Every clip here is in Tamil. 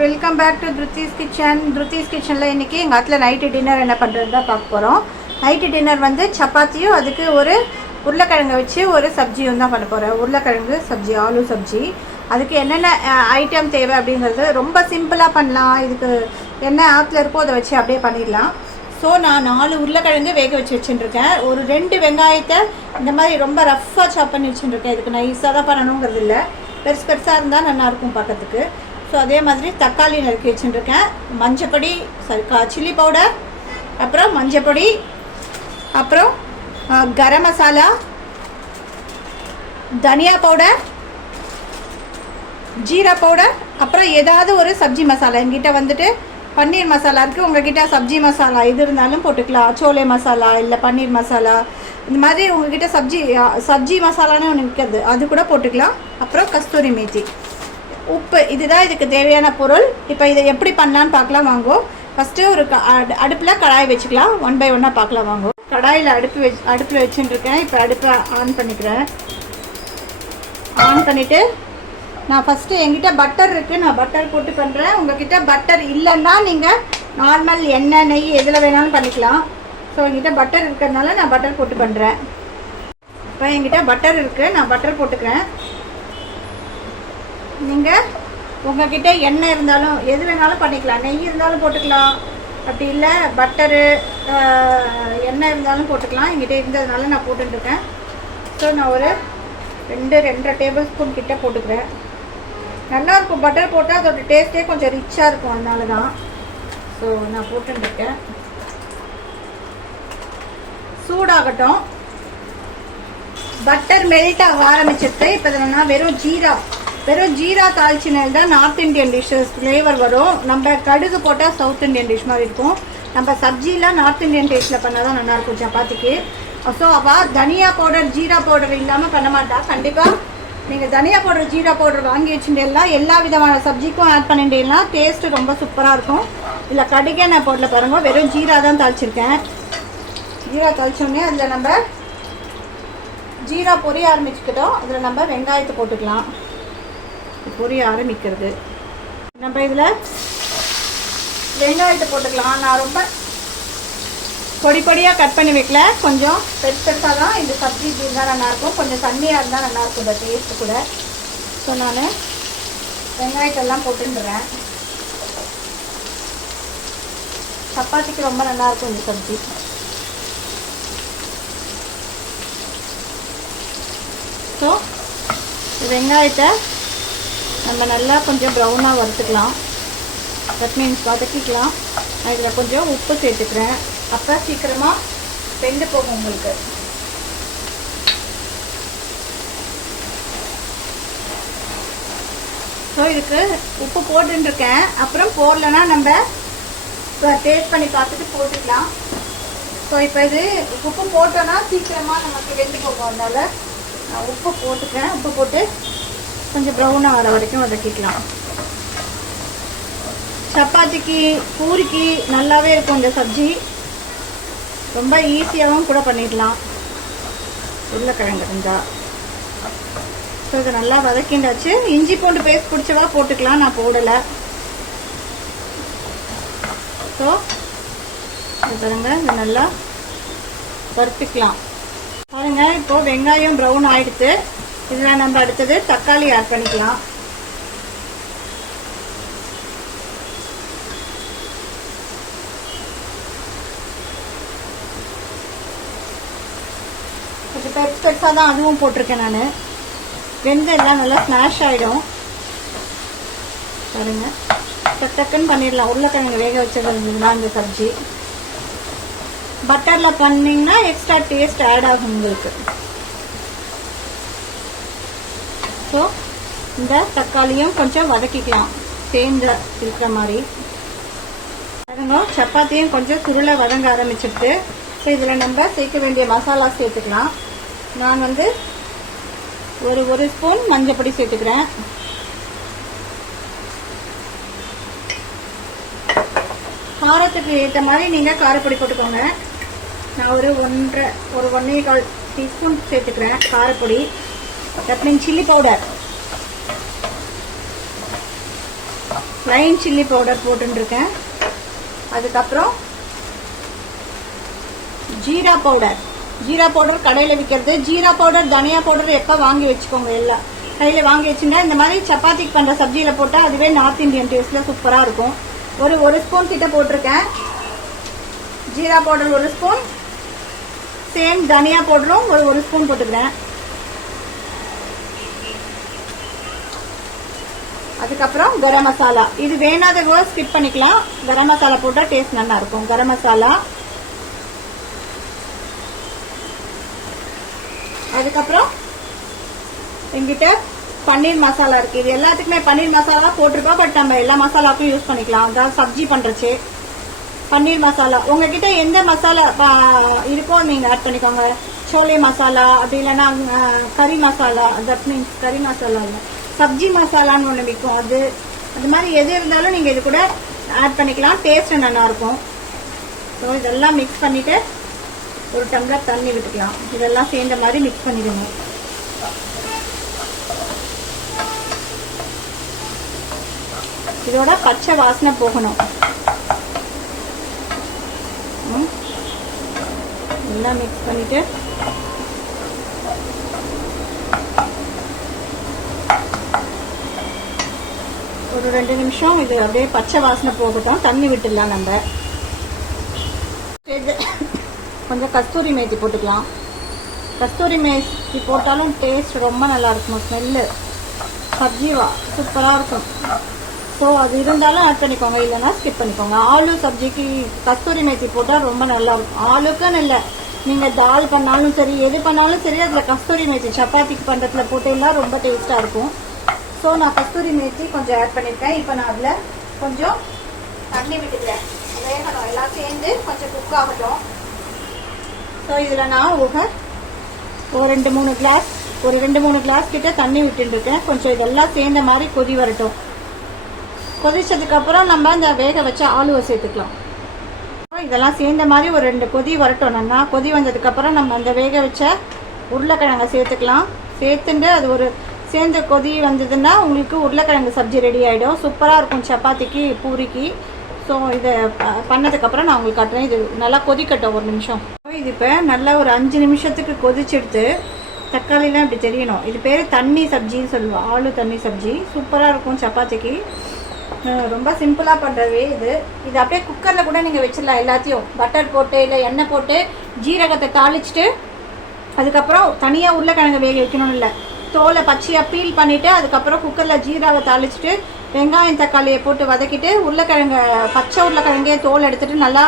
Welcome back to Dhruti's kitchen. Dhruti's கிச்சனில் இன்றைக்கி எங்கள் ஆத்தில் நைட்டு டின்னர் என்ன பண்ணுறது தான் பார்க்க போகிறோம். நைட்டு டின்னர் வந்து சப்பாத்தியும் அதுக்கு ஒரு உருளைக்கிழங்கு வச்சு ஒரு சப்ஜியும் தான் பண்ண போகிறேன். உருளைக்கிழங்கு சப்ஜி, ஆலு சப்ஜி. அதுக்கு என்னென்ன ஐட்டம் தேவை அப்படிங்கிறது ரொம்ப சிம்பிளாக பண்ணலாம். இதுக்கு என்ன ஆற்றுல இருக்கோ அதை வச்சு அப்படியே பண்ணிடலாம். ஸோ நான் 4 உருளைக்கிழங்கு வேக வச்சு வச்சுட்டுருக்கேன். ஒரு 2 வெங்காயத்தை இந்த மாதிரி ரொம்ப ரஃப்பாக சாப் பண்ணி வச்சுட்டுருக்கேன். இதுக்கு நைஸாக தான் பண்ணணுங்கிறது இல்லை, பெருசு பெருசாக இருந்தால் நல்லாயிருக்கும் பார்க்கறதுக்கு. ஸோ அதே மாதிரி தக்காளி நறுக்கி வச்சுட்டுருக்கேன். மஞ்சப்பொடி, சில்லி பவுடர், அப்புறம் மஞ்சப்பொடி, அப்புறம் கரம் மசாலா, தனியா பவுடர், ஜீரா பவுடர், அப்புறம் ஏதாவது ஒரு சப்ஜி மசாலா. எங்கிட்ட வந்துட்டு பன்னீர் மசாலா இருக்குது. உங்கள்கிட்ட சப்ஜி மசாலா இது இருந்தாலும் போட்டுக்கலாம். சோலே மசாலா இல்லை பன்னீர் மசாலா, இந்த மாதிரி உங்கள்கிட்ட சப்ஜி மசாலான்னு ஒன்று விற்கிறது, அது கூட போட்டுக்கலாம். அப்புறம் கஸ்தூரி மேத்தி, உப்பு. இதுதான் இதுக்கு தேவையான பொருள். இப்போ இதை எப்படி பண்ணலான்னு பார்க்கலாம் வாங்கோ. ஃபஸ்ட்டு ஒரு அடுப்பில் கடாய் வச்சுக்கலாம். 1 by 1 பார்க்கலாம் வாங்கோ. கடாயில் அடுப்பில் வச்சுட்டுருக்கேன். இப்போ அடுப்பை ஆன் பண்ணிக்கிறேன். ஆன் பண்ணிவிட்டு நான் ஃபஸ்ட்டு என்கிட்ட பட்டர் இருக்குது, நான் பட்டர் போட்டு பண்ணுறேன். உங்கள்கிட்ட பட்டர் இல்லைன்னா நீங்கள் நார்மல் எண்ணெய், நெய் எதில் வேணாலும் பண்ணிக்கலாம். ஸோ என்கிட்ட பட்டர் இருக்கிறதுனால நான் பட்டர் போட்டு பண்ணுறேன். இப்போ என்கிட்ட பட்டர் இருக்குது, நான் பட்டர் போட்டுக்கிறேன். நீங்கள் உங்கள்கிட்ட எண்ணெய் இருந்தாலும் எது வேணாலும் பண்ணிக்கலாம். நெய் இருந்தாலும் போட்டுக்கலாம், அப்படி இல்லை பட்டரு எண்ணெய் இருந்தாலும் போட்டுக்கலாம். என்கிட்ட இருந்ததுனால நான் போட்டுருக்கேன். ஸோ நான் ஒரு 2.5 டேபிள் ஸ்பூன் கிட்ட போட்டுக்கிறேன். நல்லாயிருக்கும் பட்டர் போட்டால் அதோட டேஸ்ட்டே கொஞ்சம் ரிச்சாக இருக்கும், அதனால தான். ஸோ நான் போட்டுருக்கேன். சூடாகட்டும். பட்டர் மெல்ட் ஆக ஆரம்பிச்சிட்டு இப்போ நான் வெறும் ஜீரா தாளிச்சினல் தான் நார்த் இந்தியன் டிஷ்ஷஸ் ஃப்ளேவர் வரும். நம்ம கடுகு போட்டால் சவுத் இந்தியன் டிஷ் மாதிரி இருக்கும். நம்ம சப்ஜிலாம் நார்த் இந்தியன் டேஸ்ட்டில் பண்ணால் தான் நல்லாயிருக்கும் சப்பாத்திக்கு. ஸோ அவள் தனியா பவுடர், ஜீரா பவுடர் இல்லாமல் பண்ண மாட்டா. கண்டிப்பாக நீங்கள் தனியா பவுடர், ஜீரா பவுடர் வாங்கி வச்சுட்டேலாம் எல்லா விதமான சப்ஜிக்கும் ஆட் பண்ணிட்டேலாம் டேஸ்ட்டு ரொம்ப சூப்பராக இருக்கும். இல்லை கடுகே நான் போடல பாருங்க, வெறும் ஜீரா தான் தாளிச்சிருக்கேன். ஜீரா தாளிச்சோடனே அதில் நம்ம ஜீரா பொரிய ஆரம்பிச்சுக்கிட்டோம். அதில் நம்ம வெங்காயத்தை போட்டுக்கலாம். பொரிய ஆரம்பிக்கிறது நம்ம இதில் வெங்காயத்தை போட்டுக்கலாம். நான் ரொம்ப பொடியாக கட் பண்ணி வைக்கல, கொஞ்சம் பெருசாக தான். இந்த சப்ஜி இருந்தால் நல்லாயிருக்கும், கொஞ்சம் தண்ணியாக இருந்தால் நல்லாயிருக்கும் இந்த டேஸ்ட்டு கூட. ஸோ நான் வெங்காயத்தெல்லாம் போட்டுடுறேன். சப்பாத்திக்கு ரொம்ப நல்லாயிருக்கும் இந்த சப்ஜி. ஸோ வெங்காயத்தை நம்ம நல்லா கொஞ்சம் ப்ரௌனாக வறுத்துக்கலாம். தட் மீன்ஸ் வதக்கிக்கலாம். நான் இதில் கொஞ்சம் உப்பு சேர்த்துக்கிறேன், அப்போ சீக்கிரமாக வெந்து போகும் உங்களுக்கு. ஸோ இதுக்கு உப்பு போட்டுருக்கேன். அப்புறம் போடலன்னா நம்ம டேஸ்ட் பண்ணி பார்த்துட்டு போட்டுக்கலாம். ஸோ இப்போ இது உப்பு போட்டோன்னா சீக்கிரமாக நமக்கு வெந்து போகும், அதனால நான் உப்பு போட்டுக்கிறேன். உப்பு போட்டு கொஞ்சம் ப்ரௌனாக வர வரைக்கும் வதக்கிக்கலாம். சப்பாத்திக்கு, பூரிக்கு நல்லாவே இருக்கும் இந்த சப்ஜி. ரொம்ப ஈஸியாகவும் கூட பண்ணிடலாம் உருளைக்கிழங்கு இருந்தால். ஸோ இதை நல்லா வதக்கிண்டாச்சு. இஞ்சி பூண்டு பேஸ்ட் பிடிச்சவா போட்டுக்கலாம், நான் போடலை. ஸோ இது பாருங்க, இதை நல்லா வறுத்துக்கலாம். பாருங்க, இப்போது வெங்காயம் ப்ரௌன் ஆகிடுச்சு. இதில் நம்ம அடுத்தது தக்காளி ஆட் பண்ணிக்கலாம். கொஞ்சம் பெருசாக தான் அதுவும் போட்டிருக்கேன் நான். வெந்தெல்லாம் நல்லா ஸ்மாஷ் ஆகிடும். பாருங்க, டக்குன்னு பண்ணிடலாம். உருளைக்கிழங்கு வேக வச்சதுன்னா இந்த சப்ஜி பட்டரில் பண்ணிங்கன்னா எக்ஸ்ட்ரா டேஸ்ட் ஆட் ஆகும் உங்களுக்கு. ஸோ இந்த தக்காளியும் கொஞ்சம் வதக்கிக்கலாம் சேர்ந்து இருக்கிற மாதிரி. பாருங்க, சப்பாத்தியும் கொஞ்சம் சுருளை வதங்க ஆரம்பிச்சிட்டு ஸோ இதில் நம்ம சேர்க்க வேண்டிய மசாலா சேர்த்துக்கலாம். நான் வந்து ஒரு ஸ்பூன் மஞ்சப்பொடி சேர்த்துக்கிறேன். காரத்துக்கு ஏற்ற மாதிரி நீங்கள் காரப்பொடி போட்டுக்கோங்க. நான் ஒரு 1.25 டீஸ்பூன் சேர்த்துக்கிறேன் காரப்பொடி. That mean chilli powder. Plain chilli powder போட்டுருக்கேன். அதுக்கப்புறம் ஜீரா பவுடர் கடையில் விற்கிறது. ஜீரா பவுடர் தனியா பவுடர் எப்போ வாங்கி வச்சுக்கோங்க, எல்லாம் கையில் வாங்கி வச்சுங்க. இந்த மாதிரி சப்பாத்திக்கு பண்ணுற சப்ஜியில் போட்டால் அதுவே நார்த் இந்தியன் டேஸ்ட்டில் சூப்பராக இருக்கும். ஒரு ஸ்பூன் கிட்ட போட்டிருக்கேன் ஜீரா பவுடர், 1 ஸ்பூன். சேம் தனியா பவுடரும் ஒரு ஸ்பூன் போட்டுக்கிறேன். அதுக்கப்புறம் கரம் மசாலா. இது வேணாதவங்க ஸ்கிப் பண்ணிக்கலாம். கரம் மசாலா போட்டால் டேஸ்ட் நல்லா இருக்கும். கரம் மசாலா. அதுக்கப்புறம் எங்கிட்ட பன்னீர் மசாலா இருக்கு. இது எல்லாத்துக்குமே பன்னீர் மசாலா போட்டிருக்கோம். பட் நம்ம எல்லா மசாலாவுக்கும் யூஸ் பண்ணிக்கலாம். அதாவது சப்ஜி பண்றச்சு பன்னீர் மசாலா. உங்ககிட்ட எந்த மசாலா இருக்கோ நீங்க ஆட் பண்ணிக்கோங்க. சோலே மசாலா, அப்படி இல்லைன்னா கறி மசாலா, தட் மீன்ஸ் கறி மசாலா இல்லை, சப்ஜி மசாலான்னு ஒன்று விற்கும். அது மாதிரி எது இருந்தாலும் நீங்கள் இது கூட ஆட் பண்ணிக்கலாம். டேஸ்ட் நல்லா இருக்கும். ஸோ இதெல்லாம் மிக்ஸ் பண்ணிவிட்டு ஒரு டம்ளர் தண்ணி விட்டுக்கலாம். இதெல்லாம் சேர்ந்த மாதிரி மிக்ஸ் பண்ணிடுங்க. இதோட பச்சை வாசனை போகணும். எல்லாம் மிக்ஸ் பண்ணிவிட்டு ஒரு 2 நிமிஷம் இது அப்படியே பச்சை வாசனை போகட்டும். தண்ணி விட்டுடலாம். நம்ம கொஞ்சம் கஸ்தூரி மேத்தி போட்டுக்கலாம். கஸ்தூரி மேத்தி போட்டாலும் டேஸ்ட் ரொம்ப நல்லா இருக்கும். ஸ்மெல்லு சப்ஜிவா சூப்பராக இருக்கும். ஸோ அது இருந்தாலும் ஆட் பண்ணிக்கோங்க, இல்லைன்னா ஸ்கிப் பண்ணிக்கோங்க. ஆலு சப்ஜிக்கு கஸ்தூரி மேத்தி போட்டால் ரொம்ப நல்லா இருக்கும். ஆலுக்குன்னு இல்லை, நீங்கள் தால் பண்ணாலும் சரி, எது பண்ணாலும் சரி, அதில் கஸ்தூரி மேத்தி சப்பாத்திக்கு பண்ணுறதுல போட்டெல்லாம் ரொம்ப டேஸ்ட்டாக இருக்கும். ஸோ நான் கஸ்தூரி மேத்தி கொஞ்சம் ஆட் பண்ணியிருக்கேன். இப்போ நான் அதில் கொஞ்சம் தண்ணி விட்டுக்கிறேன். வேகணும், எல்லாம் சேர்ந்து கொஞ்சம் குக் ஆகட்டும். ஸோ இதில் நான் ஒரு 2-3 கிளாஸ் கிட்ட தண்ணி விட்டுருக்கேன். கொஞ்சம் இதெல்லாம் சேர்ந்த மாதிரி கொதி வரட்டும். கொதிச்சதுக்கப்புறம் நம்ம இந்த வேக வச்ச ஆலுவை சேர்த்துக்கலாம். இதெல்லாம் சேர்ந்த மாதிரி ஒரு 2 கொதி வரட்டும். நல்லா கொதி வந்ததுக்கப்புறம் நம்ம அந்த வேக வச்ச உருளைக்கிழங்கை சேர்த்துக்கலாம். சேர்த்துட்டு அது ஒரு சேர்ந்து கொதி வந்ததுன்னா உங்களுக்கு உருளைக்கிழங்கு சப்ஜி ரெடி ஆகிடும். சூப்பராக இருக்கும் சப்பாத்திக்கு, பூரிக்கு. ஸோ இதை பண்ணதுக்கப்புறம் நான் உங்களுக்கு காட்டுறேன். இது நல்லா கொதிக்கட்டும் 1 நிமிஷம். இது இப்போ நல்லா ஒரு 5 நிமிஷத்துக்கு கொதிச்செடுத்து தக்காளிலாம் இப்படி தெரியணும். இது பேர் தண்ணி சப்ஜின்னு சொல்லுவோம். ஆலு தண்ணி சப்ஜி சூப்பராக இருக்கும் சப்பாத்திக்கு. ரொம்ப சிம்பிளாக பண்ணுறவே இது அப்படியே குக்கரில் கூட நீங்கள் வச்சிடலாம். எல்லாத்தையும் பட்டர் போட்டு இல்லை எண்ணெய் போட்டு ஜீரகத்தை தாளிச்சிட்டு அதுக்கப்புறம் தனியாக உருளைக்கிழங்கு வேக வைக்கணும்னு இல்லை, தோலை பச்சையாக பீல் பண்ணிவிட்டு அதுக்கப்புறம் குக்கரில் ஜீராவை தாளிச்சிட்டு வெங்காயம் தக்காளியை போட்டு வதக்கிட்டு பச்சை உருளைக்கிழங்கே தோல் எடுத்துகிட்டு நல்லா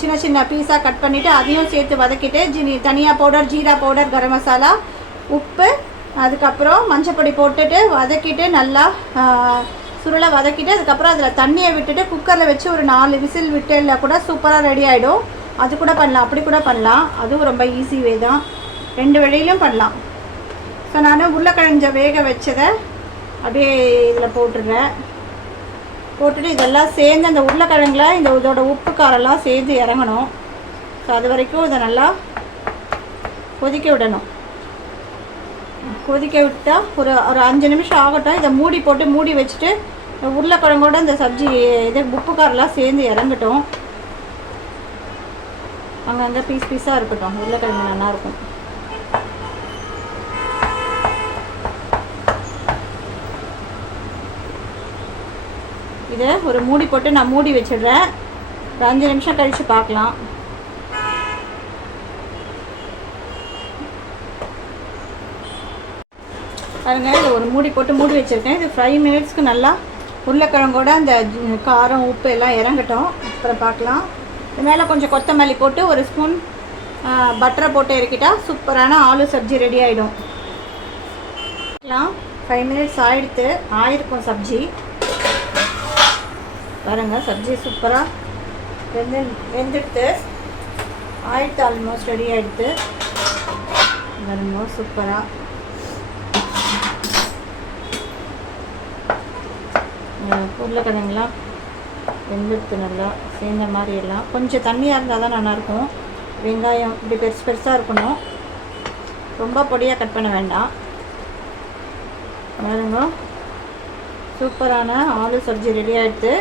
சின்ன சின்ன பீஸாக கட் பண்ணிவிட்டு அதையும் சேர்த்து வதக்கிட்டு தனியாக பவுடர், ஜீரா பவுடர், கரம் மசாலா, உப்பு, அதுக்கப்புறம் மஞ்சப்பொடி போட்டுட்டு வதக்கிட்டு நல்லா சுருளை வதக்கிட்டு அதுக்கப்புறம் அதில் தண்ணியை விட்டுட்டு குக்கரில் வச்சு ஒரு 4 விசில் விட்டுல கூட சூப்பராக ரெடி ஆகிடும். அது கூட பண்ணலாம், அப்படி கூட பண்ணலாம். அதுவும் ரொம்ப ஈஸி வே தான். 2 வழியிலும் பண்ணலாம். ஸோ நான் உருளைக்கிழஞ்ச வேக வச்சதை அப்படியே இதில் போட்டுடுறேன். போட்டுட்டு இதெல்லாம் சேர்ந்து அந்த உருளைக்கிழங்குல இதோட உப்பு காரெல்லாம் சேர்ந்து இறங்கணும். ஸோ அது வரைக்கும் இதை நல்லா கொதிக்க விடணும். கொதிக்க விட்டால் ஒரு 5 நிமிஷம் ஆகட்டும். இதை மூடி வச்சுட்டு உருளைக்கிழங்கோட இந்த சப்ஜி உப்பு காரெல்லாம் சேர்ந்து இறங்கட்டும். அங்கங்கே பீஸாக இருக்கட்டும். உருளைக்கிழங்கு நல்லாயிருக்கும். இதை ஒரு மூடி போட்டு நான் மூடி வச்சிடுறேன். ஒரு 5 நிமிஷம் கழித்து பார்க்கலாம். பாருங்க, இதை ஒரு மூடி போட்டு மூடி வச்சுருக்கேன். இது 5 மினிட்ஸ்க்கு நல்லா உருளைக்கிழங்கோட அந்த காரம் உப்பு எல்லாம் இறங்கட்டும். அப்புறம் பார்க்கலாம். இது மேலே கொஞ்சம் கொத்தமல்லி போட்டு 1 ஸ்பூன் பட்டரை போட்டு இறக்கிட்டா சூப்பரான ஆலு சப்ஜி ரெடி ஆகிடும். 5 மினிட்ஸ் ஆயிருக்கும் சப்ஜி. பாருங்கள், சப்ஜி சூப்பராக வெந்துடுத்து ஆயிடுத்து. ஆல்மோஸ்ட் ரெடி ஆகிடுத்து. பாருங்க, சூப்பராக உருளைக்கிழங்குலாம் வெந்துடுத்து. நல்லா சேர்ந்த மாதிரி எல்லாம் கொஞ்சம் தண்ணியாக இருந்தால் தான் நல்லாயிருக்கும். வெங்காயம் இப்படி பெருசாக இருக்கணும். ரொம்ப பொடியாக கட் பண்ண வேண்டாம். பாருங்க, சூப்பரான ஆலு சப்ஜி ரெடி ஆகிடுது.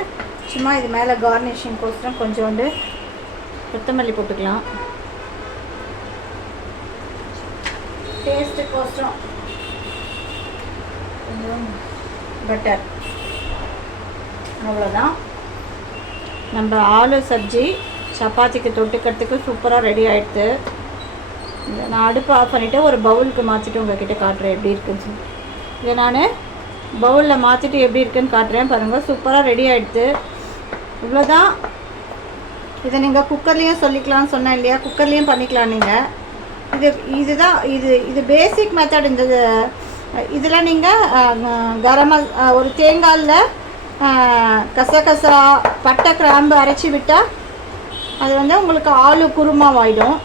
சும்மா இது மேலே கார்னிஷிங் கோசரம் கொஞ்சோண்டு கொத்தமல்லி போட்டுக்கலாம். டேஸ்ட்டு கோசரம் கொஞ்சம் பட்டர். அவ்வளோதான். நம்ம ஆலு சப்ஜி சப்பாத்திக்கு தொட்டுக்கிறதுக்கு சூப்பராக ரெடி ஆகிடுது. நான் அடுப்பு ஆஃப் பண்ணிவிட்டு ஒரு பவுலுக்கு மாற்றிட்டு உங்கள்கிட்ட காட்டுறேன் எப்படி இருக்குன்னு சொல்லி. இதை நான் பவுலில் மாற்றிட்டு எப்படி இருக்குன்னு காட்டுறேன் பாருங்கள். சூப்பராக ரெடி ஆகிடுது. இவ்வளோதான். இதை நீங்கள் குக்கர்லேயும் சொல்லிக்கலாம்னு சொன்னேன் இல்லையா, குக்கர்லேயும் பண்ணிக்கலாம் நீங்கள். இதுதான் இது பேசிக் மெத்தட். இந்த இதில் நீங்கள் ஒரு தேங்காயில் கசகசா பட்டை கிராம்பு அரைச்சி விட்டால் அது உங்களுக்கு ஆலு குருமாவாயிடும்.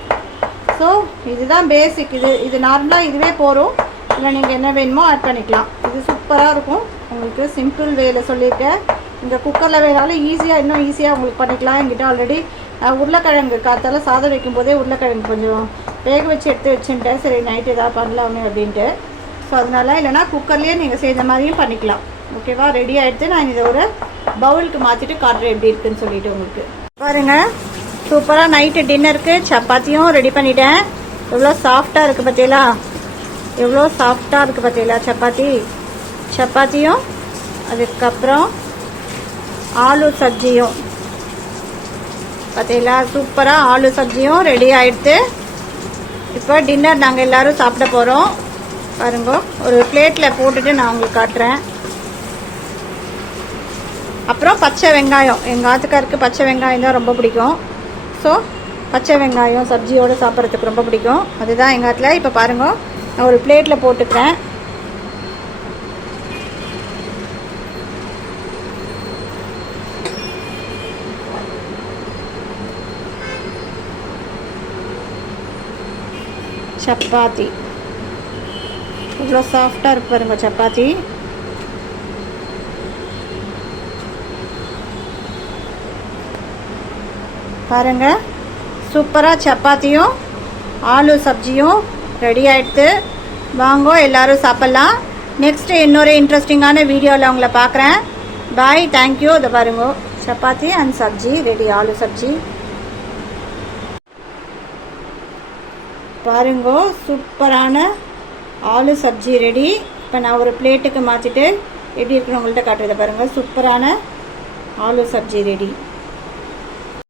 ஸோ இதுதான் பேசிக். இது நார்மலாக இதுவே போகும். இல்லை நீங்கள் என்ன வேணுமோ ஆட் பண்ணிக்கலாம். இது சூப்பராக இருக்கும். உங்களுக்கு சிம்பிள் வேலை சொல்லியிருக்கேன். இந்த குக்கரில் வேணாலும் இன்னும் ஈஸியாக உங்களுக்கு பண்ணிக்கலாம். என்கிட்ட ஆல்ரெடி உருளைக்கிழங்கு காத்தால சாதம் வைக்கும்போதே உருளைக்கிழங்கு கொஞ்சம் வேக வச்சு எடுத்து வச்சுட்டேன். சரி நைட்டு எதாவது பண்ணலாமே அப்படின்ட்டு. ஸோ அதனால் இல்லைனா குக்கர்லேயே நீங்கள் செய்த மாதிரியும் பண்ணிக்கலாம். ஓகேவா? ரெடி ஆகிடுத்து. நான் இதை ஒரு பவுலுக்கு மாற்றிட்டு காட்டுறேன் எப்படி இருக்குன்னு சொல்லிவிட்டு உங்களுக்கு. பாருங்கள், சூப்பராக நைட்டு டின்னருக்கு சப்பாத்தியும் ரெடி பண்ணிட்டேன். எவ்வளோ சாஃப்டாக இருக்குது பார்த்தீங்களா? எவ்வளோ சாஃப்டாக இருக்குது பார்த்தீங்களா சப்பாத்தியும் அதுக்கப்புறம் ஆலு சப்ஜியும் பார்த்தீங்களா? சூப்பராக ஆலு சப்ஜியும் ரெடி ஆகிடுது. இப்போ டின்னர் நாங்கள் எல்லோரும் சாப்பிட போகிறோம். பாருங்க, ஒரு பிளேட்டில் போட்டுட்டு நான் உங்களுக்கு காட்டுறேன். அப்புறம் பச்சை வெங்காயம். எங்கள் ஆத்துக்காருக்கு பச்சை வெங்காயம் தான் ரொம்ப பிடிக்கும். ஸோ பச்சை வெங்காயம் சப்ஜியோடு சாப்பிட்றதுக்கு ரொம்ப பிடிக்கும். அதுதான் எங்கள் ஆத்தில். இப்போ பாருங்க, நான் ஒரு பிளேட்டில் போட்டுக்கிறேன். சப்பாத்தி இவ்வளோ சாஃப்டாக இருக்கு பாருங்க சப்பாத்தி. பாருங்க, சூப்பராக சப்பாத்தியும் ஆலு சப்ஜியும் ரெடி ஆகிடுது. வாங்க எல்லோரும் சாப்பிட்லாம். நெக்ஸ்ட்டு இன்னொரு இன்ட்ரெஸ்டிங்கான வீடியோவில் உங்களை பார்க்குறேன். பாய், தேங்க்யூ. இதை பாருங்க, சப்பாத்தி அண்ட் சப்ஜி ரெடி. ஆலு சப்ஜி பாருங்க, சூப்பரான ஆலு சப்ஜி ரெடி. இப்போ நான் ஒரு பிளேட்டுக்கு மாற்றிட்டு எப்படி இருக்குன்னு உங்கள்கிட்ட காட்டுறதை பாருங்கள். சூப்பரான ஆலு சப்ஜி ரெடி.